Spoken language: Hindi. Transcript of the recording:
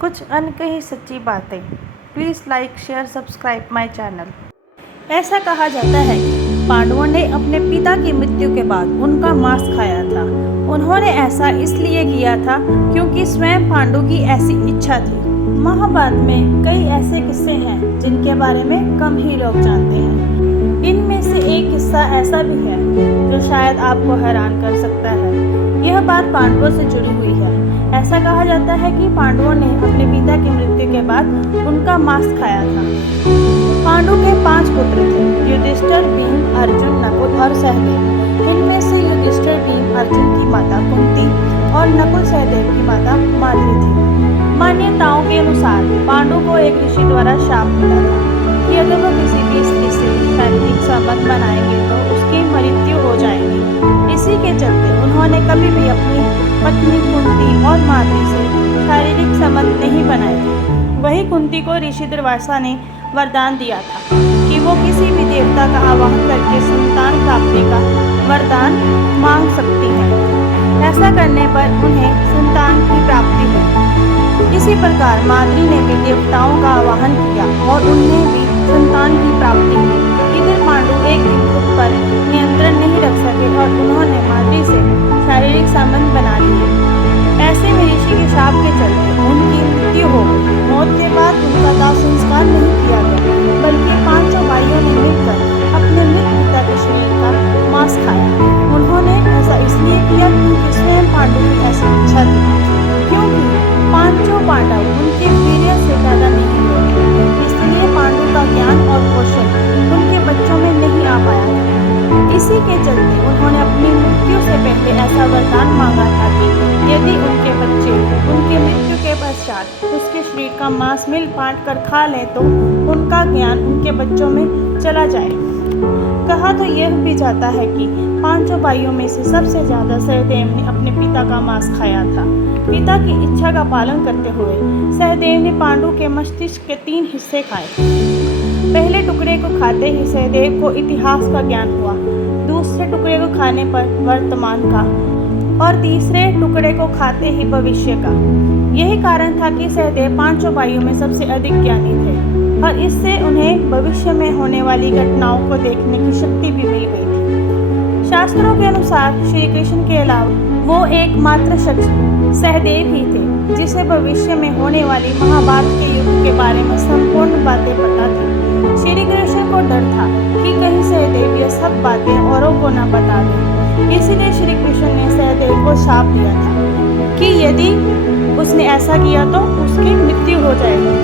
कुछ अनकही सच्ची बातें। Please like share subscribe my channel. ऐसा कहा जाता है कि पांडवों ने अपने पिता की मृत्यु के बाद उनका मांस खाया था। उन्होंने ऐसा इसलिए किया था क्योंकि स्वयं पांडु की ऐसी इच्छा थी। महाभारत में कई ऐसे किस्से हैं जिनके बारे में कम ही लोग जानते हैं। इनमें से एक किस्सा ऐसा भी है जो शायद आपको हैरान कर सकता है। यह बात पांडवों से जुड़ी हुई है। ऐसा कहा जाता है कि पांडवों ने अपने पिता की मृत्यु के बाद उनका मांस खाया था। पांडु के 5 पुत्र थे, युधिष्ठिर, भीम, अर्जुन, नकुल और सहदेव। इनमें से युधिष्ठिर, भीम, अर्जुन की माता कुंती और नकुल सहदेव की माता माद्री थी। मान्यताओं के अनुसार पांडु को एक ऋषि द्वारा शाप मिला था कि अगर वो किसी भी स्त्री से शारीरिक संबंध बनाएंगे तो उसकी मृत्यु हो जाएगी। इसी के चलते उन्होंने कभी भी अपनी पत्नी कुंती और माद्री से शारीरिक संबंध नहीं बनाए थे। वही कुंती को ऋषि दुर्वासा ने वरदान दिया था कि वो किसी भी देवता का आवाहन करके संतान प्राप्ति का वरदान मांग सकती है। ऐसा करने पर उन्हें संतान की प्राप्ति हुई। इसी प्रकार माद्री ने भी देवताओं का आवाहन किया और उन्हें भी संतान की प्राप्ति हुई। इधर पांडु एक दिन खुद पर नियंत्रण नहीं रख सके और उन्होंने माद्री से शारीरिक संबंध बना लिए। ऐसे में ऋषि के शाप के चलते उनकी मृत्यु हो गई। मौत के बाद उनका दाह संस्कार नहीं किया गया, बल्कि 5 भाइयों ने मिलकर अपने मृत पिता के शरीर का मांस खाया। उन्होंने ऐसा इसलिए किया क्योंकि स्वयं पांडु की ऐसी इच्छा थी, क्योंकि 5 पांडव उनके वीर्य से पैदा नहीं हुए थे, इसलिए पांडु का ज्ञान और कौशल उनके बच्चों में नहीं आ पाया था। इसी के चलते उन्होंने अपनी मृत्यु से पहले ऐसा वरदान मांगा था कि यदि उनके बच्चे उनके मृत्यु के पश्चात उसके शरीर का मांस मिल बांट कर खा लें तो उनका ज्ञान उनके बच्चों में चला जाए। कहा तो यह भी जाता है कि 5 भाइयों में से सबसे ज्यादा सहदेव ने अपने पिता का मांस खाया था। पिता की इच्छा का पालन करते हुए सहदेव ने पांडु के मस्तिष्क के 3 हिस्से खाए। पहले टुकड़े को खाते ही सहदेव को इतिहास का ज्ञान हुआ, दूसरे टुकड़े को खाने पर वर्तमान का और तीसरे टुकड़े को खाते ही भविष्य का। यही कारण था कि सहदेव 5 भाइयों में सबसे अधिक ज्ञानी थे और इससे उन्हें भविष्य में होने वाली घटनाओं को देखने की शक्ति भी मिल गई थी। शास्त्रों के अनुसार श्री कृष्ण के अलावा वो एकमात्र शख्स सहदेव ही थे जिसे भविष्य में होने वाली महाभारत के युद्ध के बारे में संपूर्ण बातें पता थी। श्री कृष्ण को डर था कि कहीं सहदेव यह सब बातें औरों को न बता दे, इसीलिए श्री कृष्ण ने सहदेव को शाप दिया था कि यदि उसने ऐसा किया तो उसकी मृत्यु हो जाएगी।